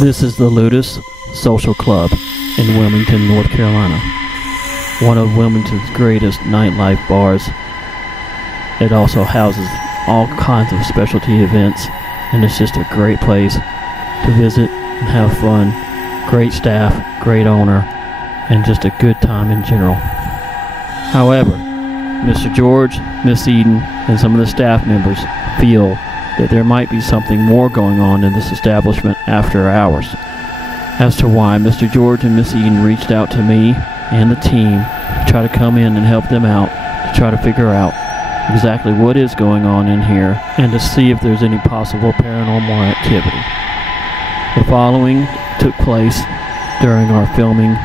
This is the Ludus Social Club in Wilmington, North Carolina. One of Wilmington's greatest nightlife bars. It also houses all kinds of specialty events, and it's just a great place to visit and have fun. Great staff, great owner, and just a good time in general. However, Mr. George, Miss Eden, and some of the staff members feel that there might be something more going on in this establishment after hours. As to why, Mr. George and Miss Eden reached out to me and the team to try to come in and help them out to try to figure out exactly what is going on in here and to see if there's any possible paranormal activity. The following took place during our filming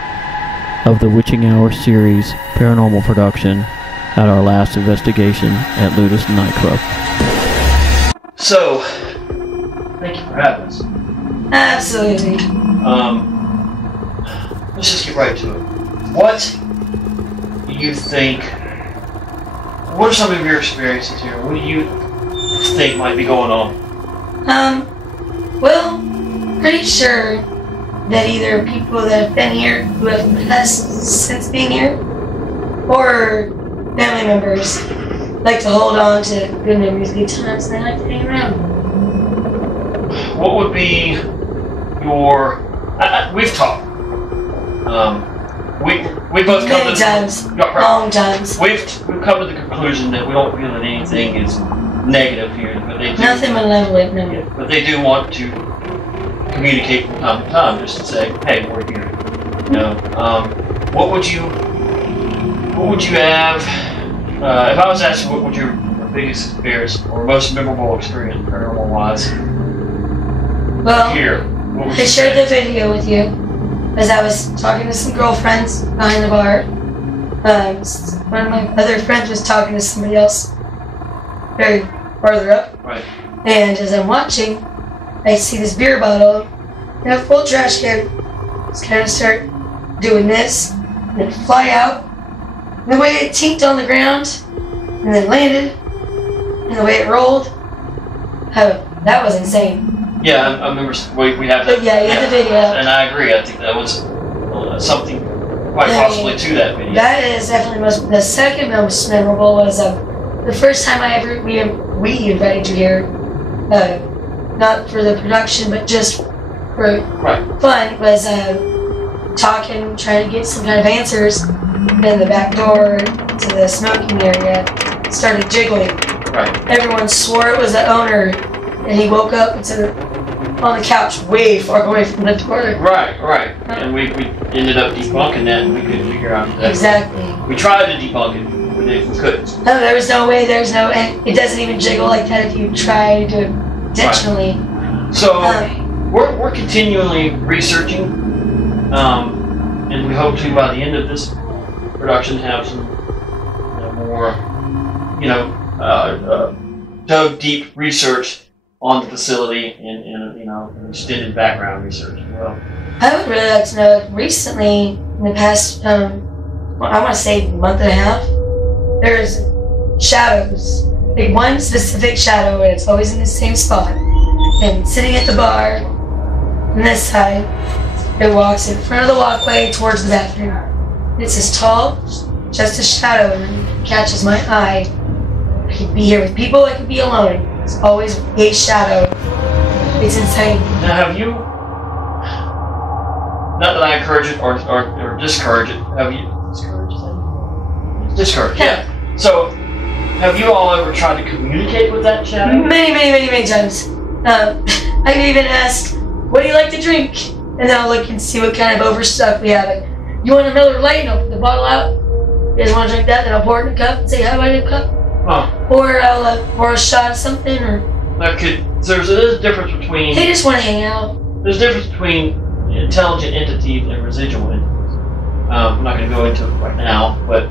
of the Witching Hour series paranormal production at our last investigation at Ludus nightclub. So, thank you for having us. Absolutely. Let's just get right to it. What do you think, what are some of your experiences here? What do you think might be going on? Well, pretty sure that either people that have been here who have passed since being here, or family members like to hold on to good memories, good times, and they like to hang around. What would be your, we've talked. We both come many to times, long times. We've come to the conclusion that we don't feel that anything is negative here, but they do. Nothing malevolent, no. Yeah, but they do want to communicate from time to time, just to say, "Hey, we're here." You know, what would you have? If I was asking, what would your biggest experience or most memorable experience, paranormal-wise, Well, here? What would I you shared say? the video with you as I was talking to some girlfriends behind the bar. One of my other friends was talking to somebody else very farther up. Right. And as I'm watching, I see this beer bottle in a full trash can. Just kind of start doing this, and then fly out. And the way it tinked on the ground, and then landed, and the way it rolled, that was insane. Yeah, I remember we have that. But yeah, you have the video. And I agree. I think that was something quite possibly to that video. That is definitely the second most memorable was the first time we invited you here, not for the production, but just for fun, was talking, trying to get some kind of answers. Then the back door to the smoking area started jiggling. Right. Everyone swore it was the owner, and he woke up on the couch way far away from the door. Right. And we ended up debunking that, and we couldn't figure out that. Exactly. We tried to debunk it, but we couldn't. No, there was no way. And it doesn't even jiggle like that if you try to intentionally. Right. So we're continually researching, and we hope to by the end of this production have some more, dug deep research on the facility and extended background research as well. I would really like to know, recently, in the past, I want to say month and a half, there's shadows. Like one specific shadow, and it's always in the same spot. And sitting at the bar, on this side, it walks in front of the walkway towards the bathroom. It's as tall, just a shadow, and it catches my eye. I could be here with people, I could be alone. It's always a shadow. It's insane. Now, have you? Not that I encourage it or discourage it. Have you discourage? Yeah. So, have you all ever tried to communicate with that shadow? Many times. I've even asked, "What do you like to drink?" And then I'll look and see what kind of overstuff we have. Like, you want a Miller Lite? And I'll put the bottle out. You guys want to drink that? Then I'll pour it in a cup and say, "How about in a cup?" Huh. Or I'll pour a shot of something. Or there's a difference between. They just want to hang out. There's a difference between intelligent entities and residual entities. I'm not going to go into it right now, but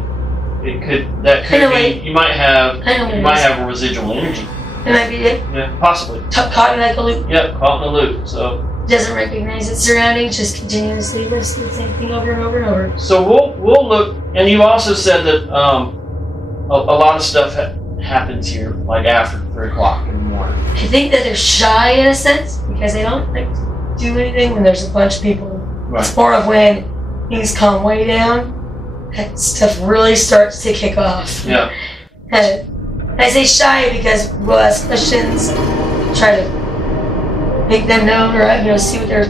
that could be. You might have a residual energy. It might be it. Yeah, possibly. Caught in like a loop. Yep, caught in a loop. So. Doesn't recognize its surroundings, just continuously lives the same thing over and over and over. So we'll look, and you also said that a lot of stuff happens here, like after 3 o'clock in the morning. I think that they're shy in a sense because they don't like do anything when there's a bunch of people. Right. It's more of when things calm way down, that stuff really starts to kick off. Yeah. And I say shy because we'll ask questions, try to make them known, or see what they're.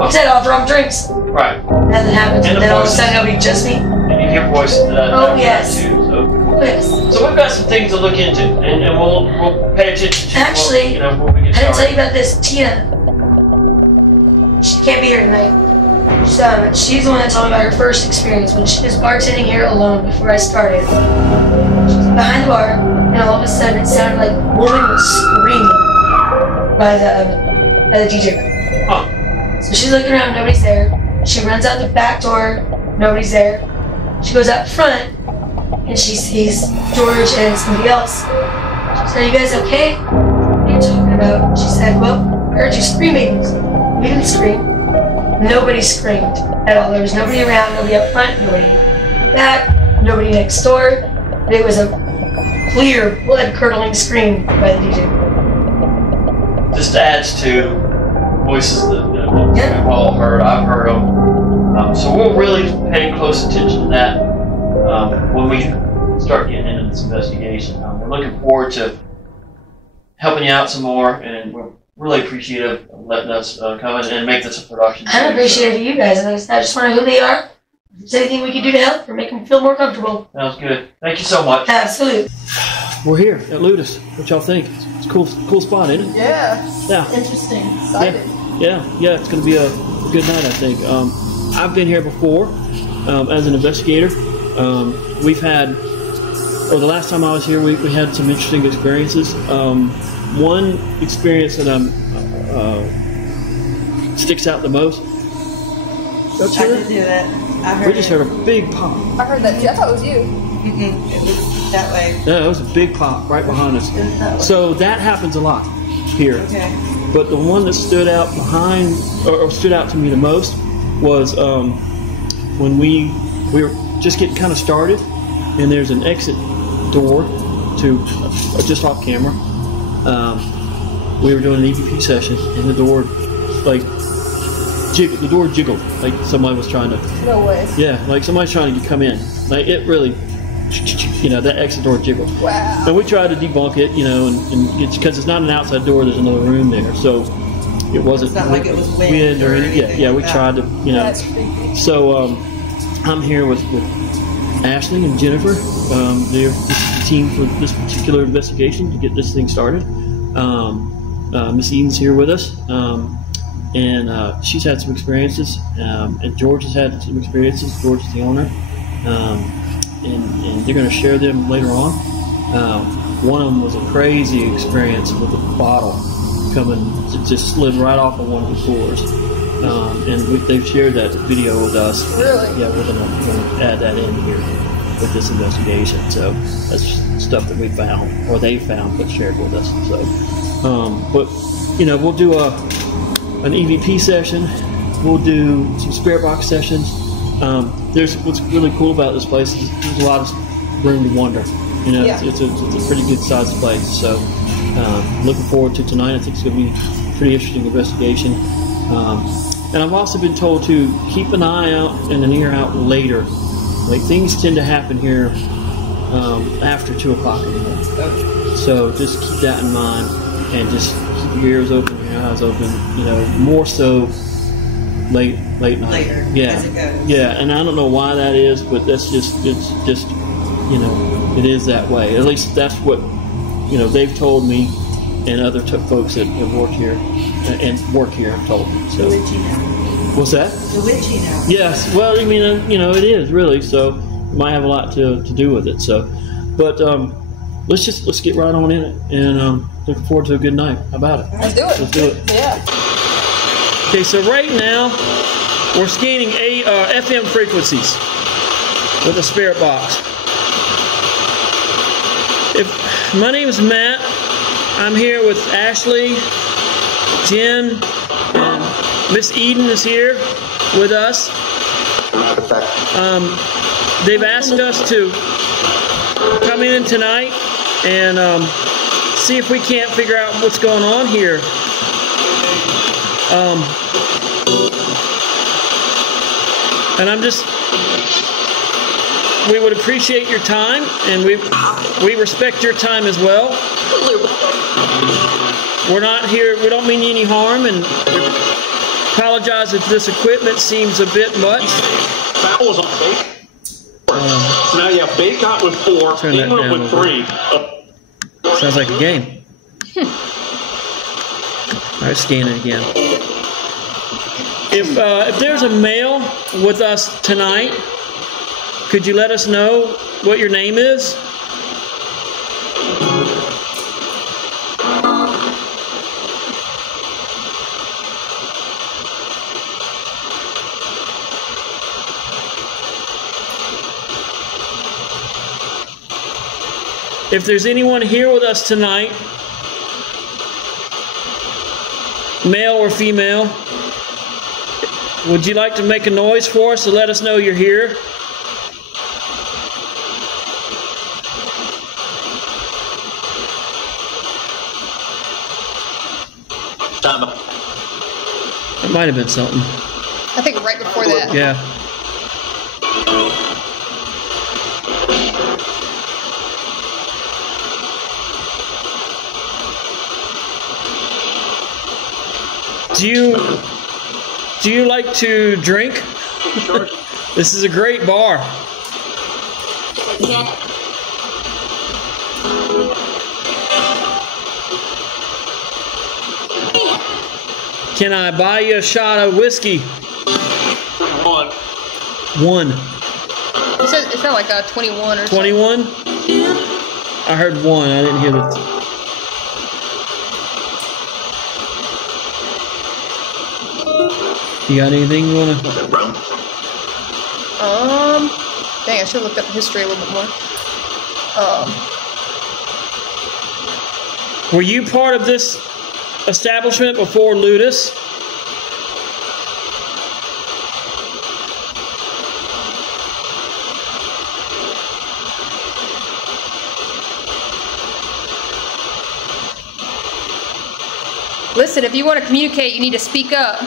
Instead, offer them drinks. Right. Nothing happens, and then all of a sudden it'll be just me. And you hear voices that. Oh yes. Too, so. Oh yes. So we've got some things to look into, and we'll pay attention to. Actually, when we get I didn't tell started. you about this. Tina, she can't be here tonight. She's the one that told me about her first experience when she was bartending here alone before I started. She was behind the bar, and all of a sudden it sounded like a woman was screaming by the DJ. Huh. So she's looking around, nobody's there. She runs out the back door, nobody's there. She goes out front, and she sees George and somebody else. She said, "Are you guys okay? What are you talking about?" She said, "Well, I heard you screaming." We didn't scream. Nobody screamed at all. There was nobody around, nobody up front, nobody back, nobody next door. It was a clear, blood-curdling scream by the DJ. Just adds to voices that we've all heard. I've heard them. So we'll really pay close attention to that when we start getting into this investigation. We're looking forward to helping you out some more, and we're really appreciative of letting us come in and make this a production. I'm appreciative of you guys. I just want to know who they are. If there's anything we can do to help or make them feel more comfortable. Sounds good. Thank you so much. Absolutely. We're here at Ludus. What y'all think? It's a cool spot, ain't it? Yeah. Interesting. Excited. Yeah. It's going to be a good night, I think. I've been here before as an investigator. We've had, the last time I was here, we had some interesting experiences. One experience that sticks out the most. I could do that. I heard We just heard a big pop. I heard that too. I thought it was you. It was that way. Yeah, it was a big pop right behind us. That way. So that happens a lot here. Okay. But the one that stood out behind, or stood out to me the most, was when we were just getting kind of started, and there's an exit door to just off camera. We were doing an EVP session, and the door, the door jiggled, like somebody was trying to. No way. Yeah, like somebody's trying to come in. Like it really, that exit door jiggled. Wow. And we tried to debunk it, and it's because it's not an outside door. There's another room there, so it wasn't. It's not like it was wind or or anything. anything Yeah, we like tried to, That's creepy. So I'm here with Ashley and Jennifer. They're the team for this particular investigation to get this thing started. Miss Eden's here with us, and she's had some experiences, and George has had some experiences. George is the owner, and they're going to share them later on. One of them was a crazy experience with a bottle coming, it just slid right off of one of the floors, and they've shared that video with us. Really? Yeah, we're going to add that in here with this investigation. So that's stuff that we found, or they found, but shared with us. So, but we'll do an EVP session. We'll do some spirit box sessions. There's what's really cool about this place is there's a lot of room to wander. Yeah. It's a pretty good sized place. So looking forward to tonight. I think it's going to be a pretty interesting investigation. And I've also been told to keep an eye out and an ear out later. Like things tend to happen here after 2 o'clock in the morning. So just keep that in mind and just keep your ears open, your eyes open. More so late night. Later, yeah, as it goes. Yeah, and I don't know why that is, but it's just it is that way. At least that's what they've told me, and other folks that have worked here and work here have told me. So. The witchy now. What's that? The witchy now. Yes. Well, I mean, it is really. So it might have a lot to do with it. So, but let's get right on in it, and looking forward to a good night. How about it? Let's do it. Let's do it. Yeah. Okay. So right now we're scanning FM frequencies with a spirit box. My name is Matt. I'm here with Ashley, Jen, and Miss Eden is here with us. They've asked us to come in tonight and see if we can't figure out what's going on here. And we would appreciate your time, and we respect your time as well. We're not here, we don't mean you any harm, and we apologize if this equipment seems a bit much. That was on bake. Now you have bake out with 4, England with 3. Sounds like a game. All right, scan it again. If there's a male with us tonight, could you let us know what your name is? If there's anyone here with us tonight, male or female, would you like to make a noise for us to let us know you're here? It might have been something. I think right before that. Yeah. Do you like to drink? This is a great bar. Can I buy you a shot of whiskey? One. It sounded like 21 or 21? I heard 1. I didn't hear the... You got anything you want to... Dang, I should have looked up the history a little bit more. Were you part of this establishment before Ludus? Listen, if you want to communicate, you need to speak up.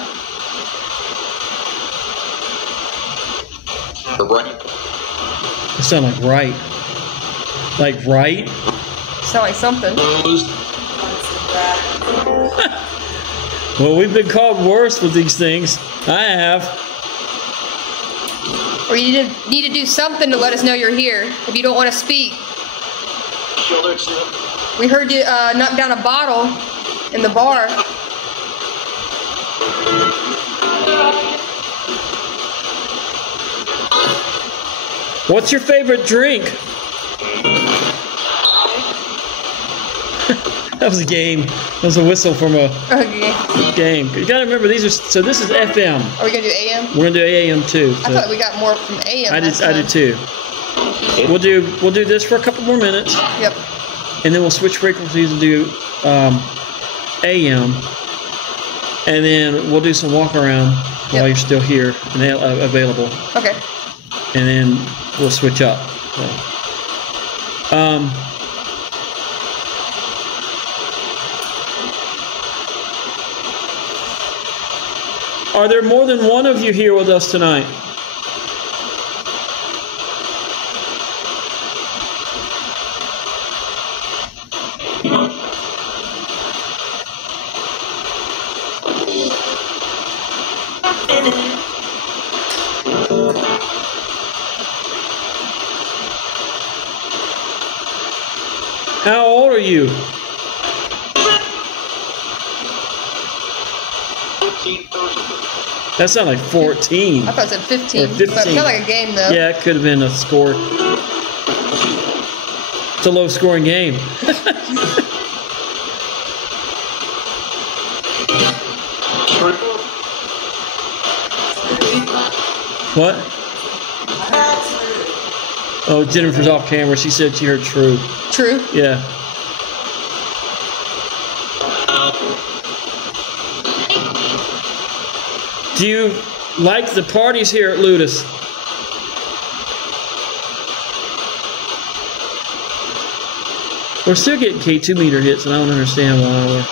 It sound like right. Like right? Sound like something. Well, we've been called worse with these things. I have. Or you need to do something to let us know you're here if you don't want to speak. We heard you knock down a bottle in the bar. What's your favorite drink? That was a game. That was a whistle from a game. You gotta remember these are. So this is FM. Are we gonna do AM? We're gonna do AM too. So I thought we got more from AM. I did too. We'll do this for a couple more minutes. Yep. And then we'll switch frequencies and do AM. And then we'll do some walk around while you're still here and available. Okay. And then we'll switch up. So, are there more than one of you here with us tonight? How old are you? That sounded like 14. I thought it said 15. Or 15. But it felt like a game, though. Yeah, it could have been a score. It's a low-scoring game. What? Oh, Jennifer's off camera. She said she heard true. True? Yeah. Do you like the parties here at Ludus? We're still getting K2 meter hits, and I don't understand why.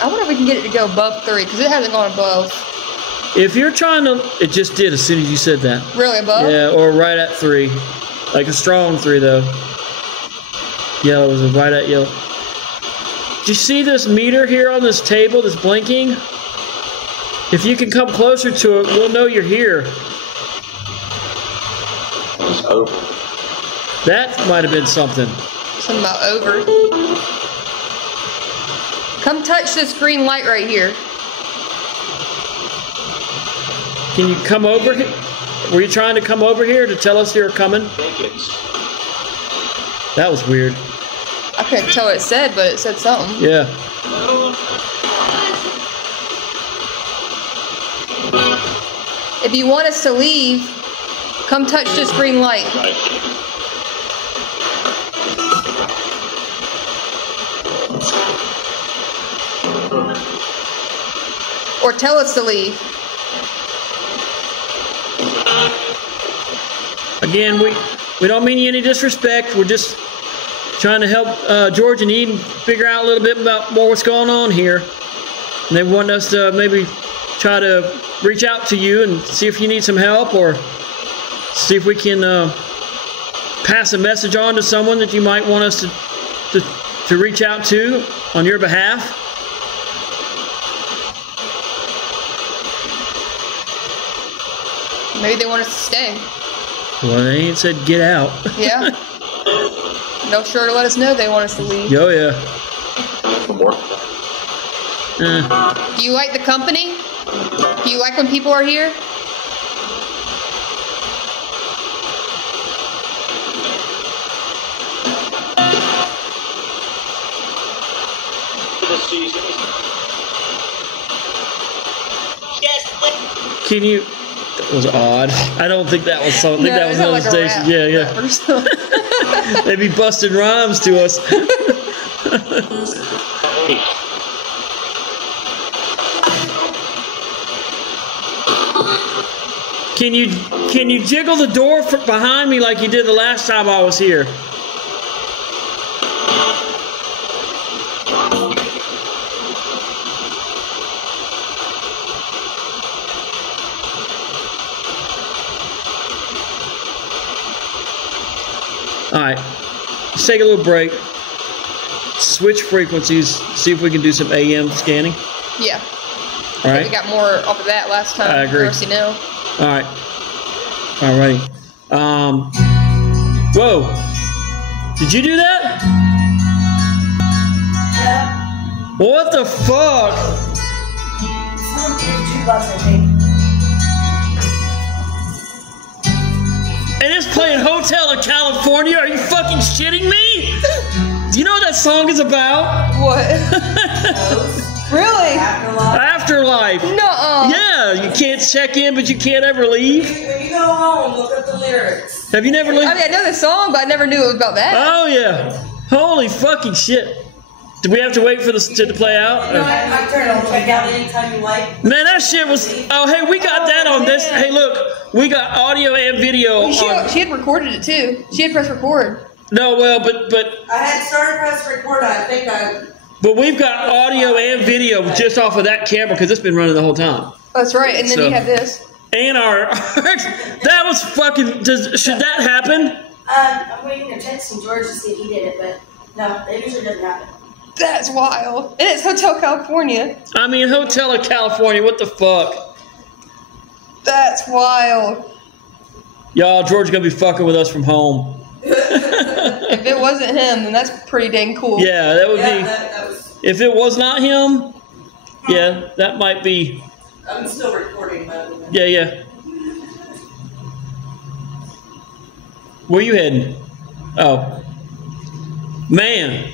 I wonder if we can get it to go above 3, because it hasn't gone above. If you're trying to, it just did as soon as you said that. Really above? Yeah, or right at 3. Like a strong 3 though. Yellow was right at yellow. Do you see this meter here on this table that's blinking? If you can come closer to it, we'll know you're here. It's over. That might have been something. Something about over. Come touch this green light right here. Can you come over here? Were you trying to come over here to tell us you're coming? That was weird. I couldn't tell what it said, but it said something. Yeah. If you want us to leave, come touch this green light. Or tell us to leave. Again, we don't mean you any disrespect. We're just trying to help George and Eden figure out a little bit about more what's going on here. And they want us to maybe try to reach out to you and see if you need some help, or see if we can pass a message on to someone that you might want us to reach out to on your behalf. Maybe they want us to stay. Well, they ain't said get out. Yeah. They'll sure to let us know they want us to leave. Oh, yeah. Do you like the company? Do you like when people are here? Can you... That was odd. I don't think that was something. I think that was another station. Yeah, yeah. They'd be busting rhymes to us. Can you jiggle the door behind me like you did the last time I was here? All right, let's take a little break. Switch frequencies. See if we can do some AM scanning. Yeah. All right. We got more off of that last time. I agree. You know. All right. All righty. Whoa. Did you do that? Yeah. What the fuck? Someone gave $2, I think. And it's playing Hotel in California? Are you fucking shitting me? Do you know what that song is about? What? Really? Afterlife. Nuh-uh. Yeah, you can't check in, but you can't ever leave. When you go home, look up the lyrics. Have you never lived? I mean, I know the song, but I never knew it was about that. Oh, yeah. Holy fucking shit. Do we have to wait for this to play out? No, I turn it on. Check out anytime you like. Man, that shit was... Oh, hey, we got that on this. Hey, look. We got audio and video. She had recorded it, too. She had pressed record. No, well, but... I had started press record. I think I... But we've got audio and video just off of that camera because it's been running the whole time. That's right, and then you have this. And our... that was fucking... Should that happen? I'm waiting to text from George to see if he did it, but no, it usually doesn't happen. That's wild. And it's Hotel California. I mean, Hotel in California, what the fuck? That's wild. Y'all, George's gonna be fucking with us from home. If it wasn't him, then that's pretty dang cool. Yeah, that would be... That was... If it was not him, yeah, that might be... I'm still recording, by the way. Yeah, yeah. Where you heading? Oh. Man.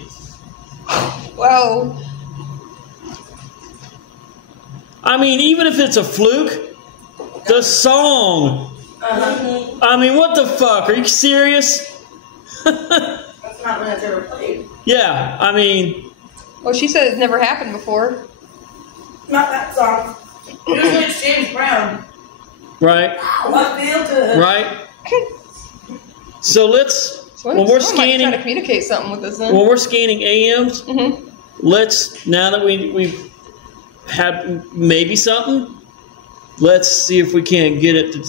Well, I mean, even if it's a fluke, the song. I mean, what the fuck? Are you serious? That's not when it's ever played. Yeah, I mean... well, she said it's never happened before. Not that song. Usually it's James Brown. Right. I feel good. Right. So let's... When we're scanning... trying to communicate something with us then. When we're scanning AMs, Mm-hmm. let's... Now that we've had maybe something, let's see if we can get it to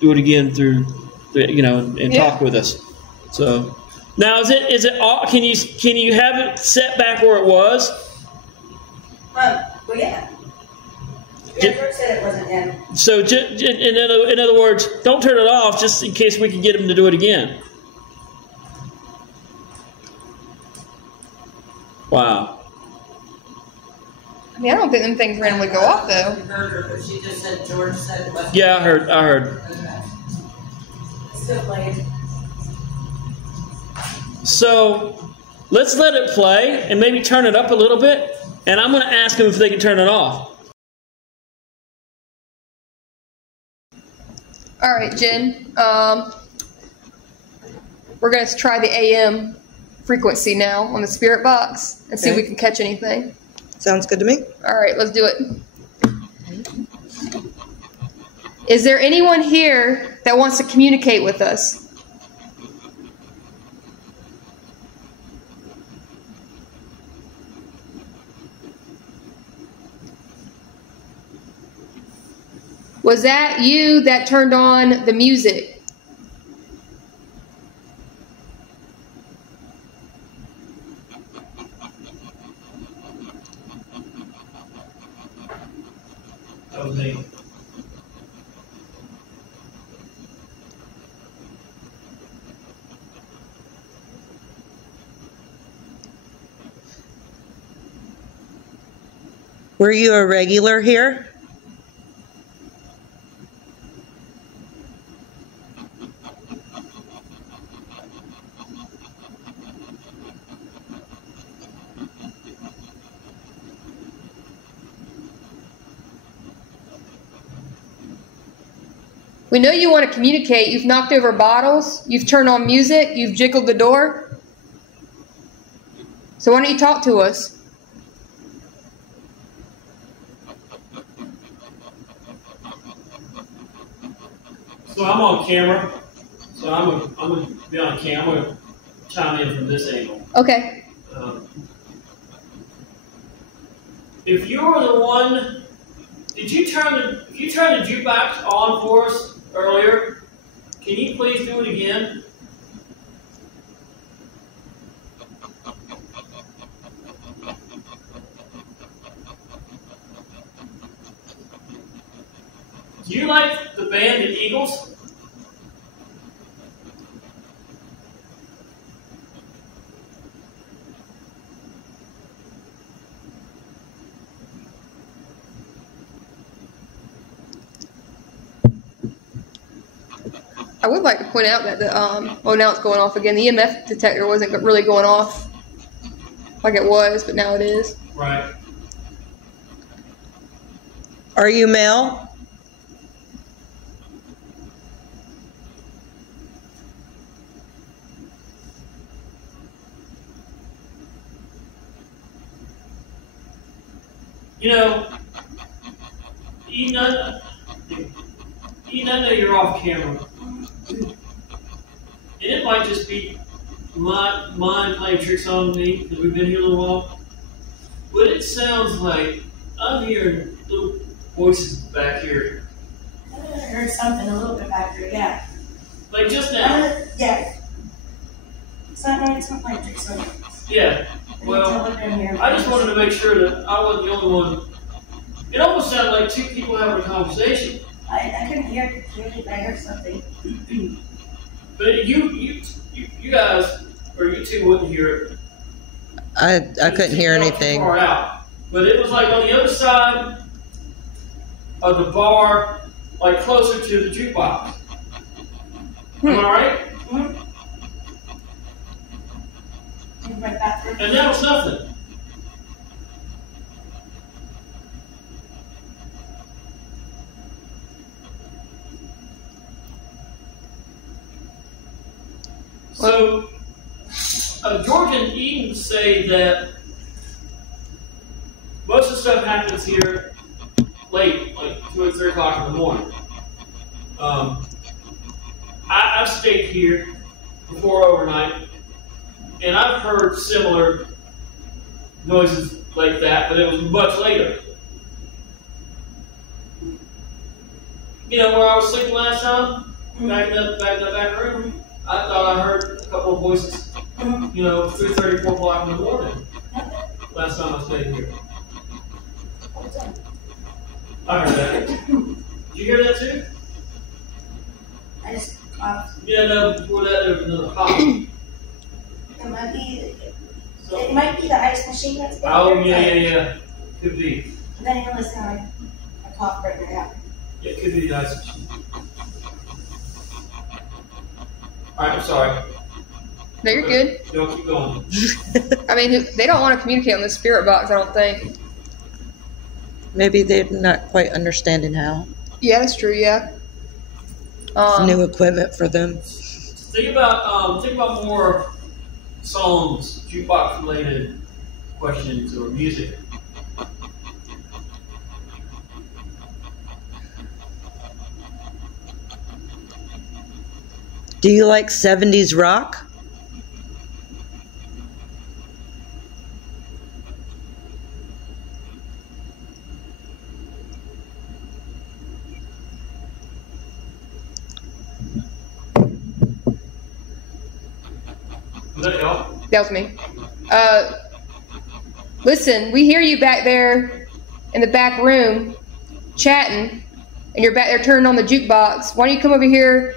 do it again through, and talk with us. So now is it all? Can you have it set back where it was? Well, yeah. Yeah, George said it wasn't in. So in other words, don't turn it off just in case we can get him to do it again. Wow. I mean, I don't think them things randomly go off, though. Heard her, but she just said George said it wasn't. Yeah, I heard. Okay. Still playing. So let's let it play and maybe turn it up a little bit. And I'm going to ask them if they can turn it off. All right, Jen. We're going to try the AM frequency now on the spirit box and see if we can catch anything. Sounds good to me. All right, let's do it. Is there anyone here that wants to communicate with us? Was that you that turned on the music? That was me. Were you a regular here? We know you want to communicate. You've knocked over bottles. You've turned on music. You've jiggled the door. So why don't you talk to us? So I'm on camera. So I'm gonna be on camera. I'm gonna chime in from this angle. Okay. If you're the one, if you turn the jukebox on for us earlier, can you please do it again? Do you like the band The Eagles? I would like to point out that the now it's going off again. The EMF detector wasn't really going off like it was, but now it is. Right. Are you male? You know, I know you're off camera. And it might just be my mind playing tricks on me because we've been here a little while. But it sounds like I'm hearing little voices back here. I heard something a little bit back there, yeah. Like just now. Yeah. It's not playing tricks on me. Yeah. Well, I just wanted to make sure that I wasn't the only one. It almost sounded like two people having a conversation. I couldn't hear it clearly, I heard something. But you guys, or you two wouldn't hear it. I couldn't hear anything. Far out. But it was like on the other side of the bar, like closer to the jukebox. Am I right? Mm-hmm. And that was nothing. So, George and Eden say that most of the stuff happens here late, like 2 or 3 o'clock in the morning. I've stayed here before overnight, and I've heard similar noises like that, but it was much later. You know where I was sleeping last time? Back in the back room. I thought I heard a couple of voices. You know, 3:30, 4 o'clock in the morning. Last time I stayed here. I heard that. Did you hear that too? I just Yeah, no, before that there was another pop. It might be the ice machine that's been Oh, here, yeah. Could be. but then you listen to a cough right now. Yeah, it could be the ice machine. Alright, I'm sorry. No, you're good. Don't keep going. I mean, they don't want to communicate on the spirit box, I don't think. Maybe they're not quite understanding how. Yeah, that's true, yeah. It's new equipment for them. Think about more songs, jukebox related questions or music. Do you like 70s rock? Was that y'all? That was me. Listen, we hear you back there in the back room chatting, and you're back there turning on the jukebox. Why don't you come over here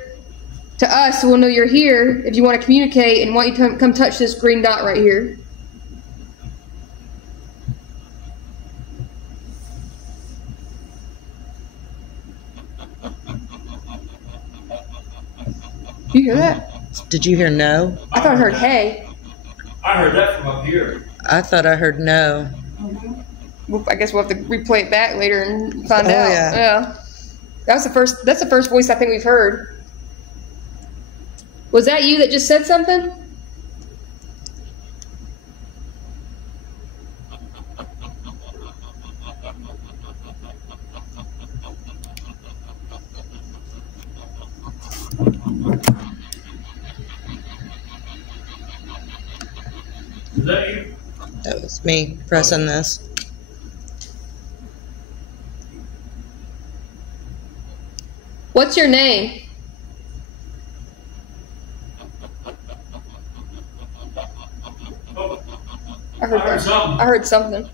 to us so we'll know you're here if you want to communicate, and why don't you come touch this green dot right here? You hear that? Did you hear no? I thought I heard hey. I heard that from up here. I thought I heard no. Well, I guess we'll have to replay it back later and find Oh, out. yeah. That's the first voice I think we've heard. Was that you that just said something? Is that you? That was me pressing this. What's your name? Oh, I heard I heard something. I heard something.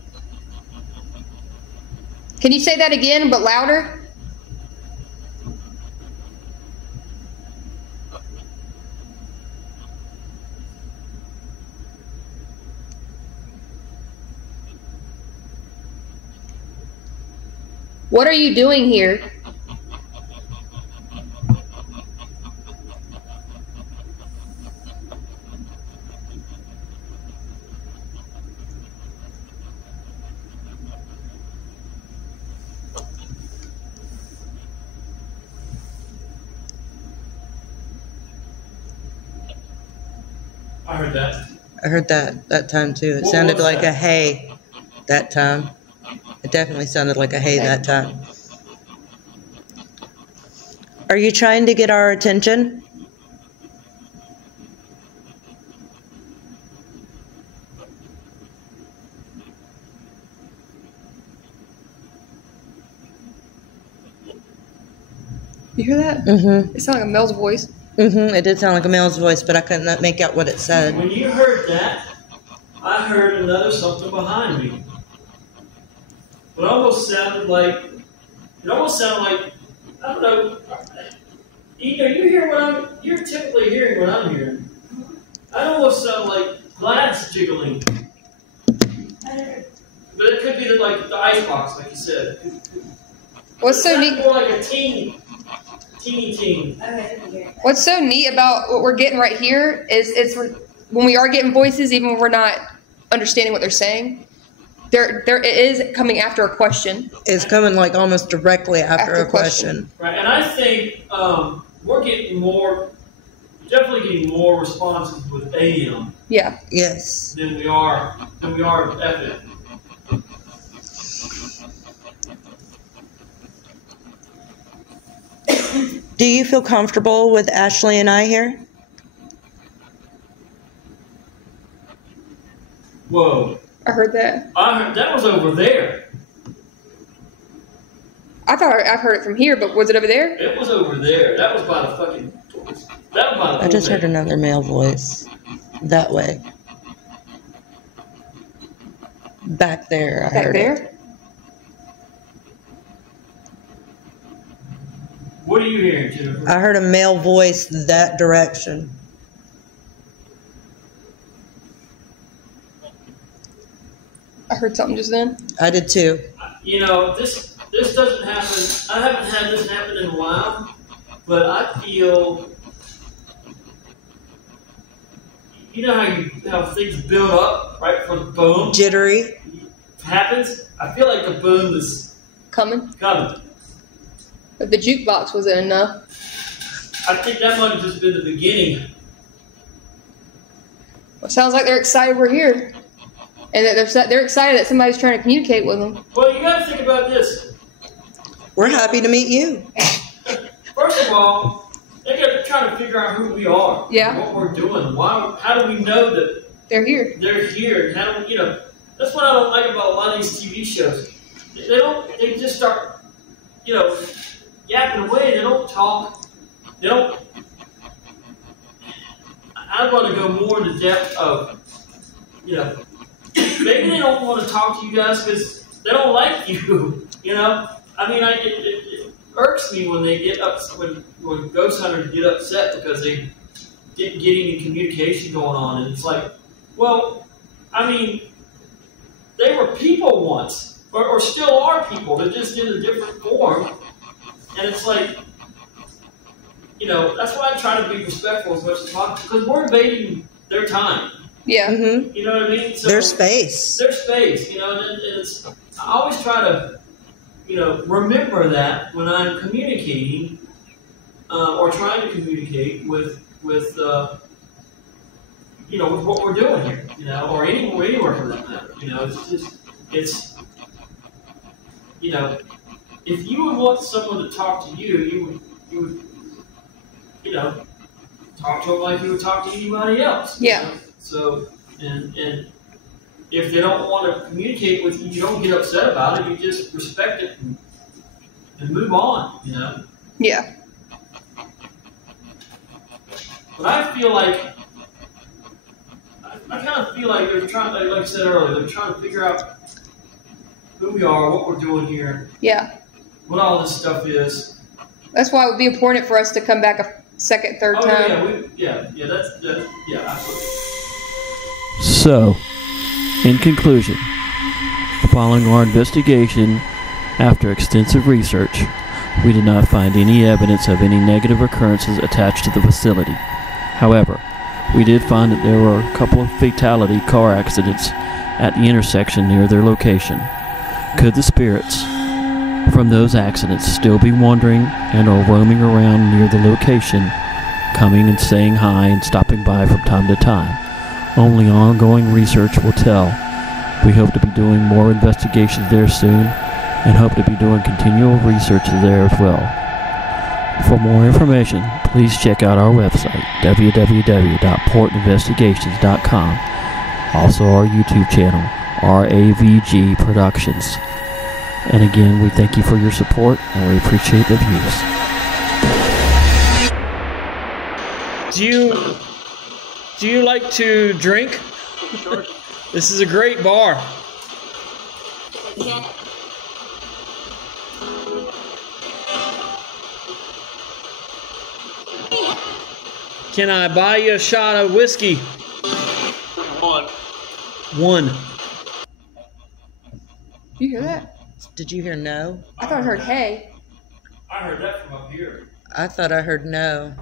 Can you say that again, but louder? What are you doing here? I heard that. I heard that time too. It What sounded was like that? a hey that time. It definitely sounded like a hey that time. Are you trying to get our attention? You hear that? Mm-hmm. It sounded like a male's voice. Mm-hmm. It did sound like a male's voice, but I couldn't make out what it said. When you heard that, I heard another something behind me. It almost sounded like, I don't know, you hear what you're typically hearing what I'm hearing. I almost sound like glass jiggling. But it could be like the icebox, like you said. What's so neat? More like a teeny. What's so neat about what we're getting right here is it's when we are getting voices, even when we're not understanding what they're saying, it is coming after a question. It's coming like almost directly after a question. Right, and I think we're definitely getting more responses with AM. Yeah. Yes. Than we are with FM. Do you feel comfortable with Ashley and I here? Whoa. I heard that. That was over there. I thought I've heard it from here, but was it over there? It was over there. That was by the fucking. That was by the. I just heard another male voice. That way. Back there, I Back heard there? it. What are you hearing, Jennifer? I heard a male voice that direction. I heard something just then. I did too. You know, this doesn't happen. I haven't had this happen in a while, but I feel. You know how things build up right from the boom. Jittery. Happens. I feel like the boom is Coming. coming. But the jukebox wasn't enough. I think that might have just been the beginning. Well, it sounds like they're excited we're here. And that they're excited that somebody's trying to communicate with them. Well, you got to think about this. We're happy to meet you. First of all, they're trying to figure out who we are. Yeah. What we're doing. Why? How do we know that They're here. they're here? And how do we, you know? That's what I don't like about a lot of these TV shows. They don't. They just start, you know, yapping away. They don't talk. They don't. I want to go more into depth of, you know, maybe they don't want to talk to you guys because they don't like you. You know, I mean, it irks me when they get up when ghost hunters get upset because they get any communication going on, and it's like, well, I mean, they were people once, or still are people. They're just in a different form, and it's like, you know, that's why I try to be respectful as much as possible because we're invading their time. Yeah. Mm-hmm. You know what I mean? So Their space. their space, you know, and it's, I always try to, you know, remember that when I'm communicating or trying to communicate with you know, with what we're doing here, you know, or anywhere for that matter. You know, it's you know, if you would want someone to talk to you, you would, you know, talk to them like you would talk to anybody else. Yeah. You know? So, and if they don't want to communicate with you, you don't get upset about it. You just respect it and move on, you know? Yeah. But I feel like, I kind of feel like they're trying, like I said earlier, they're trying to figure out who we are, what we're doing here, Yeah. what all this stuff is. That's why it would be important for us to come back a second, third time. Yeah, that's absolutely. So, in conclusion, following our investigation, after extensive research, we did not find any evidence of any negative occurrences attached to the facility. However, we did find that there were a couple of fatality car accidents at the intersection near their location. Could the spirits from those accidents still be wandering and or roaming around near the location, coming and saying hi and stopping by from time to time? Only ongoing research will tell. We hope to be doing more investigations there soon and hope to be doing continual research there as well. For more information, please check out our website, www.portinvestigations.com. Also our YouTube channel, RAVG Productions. And again, we thank you for your support and we appreciate the views. Do you like to drink? This is a great bar. Can I buy you a shot of whiskey? One. You hear that? Did you hear no? I thought I heard hey. I heard that from up here. I thought I heard no.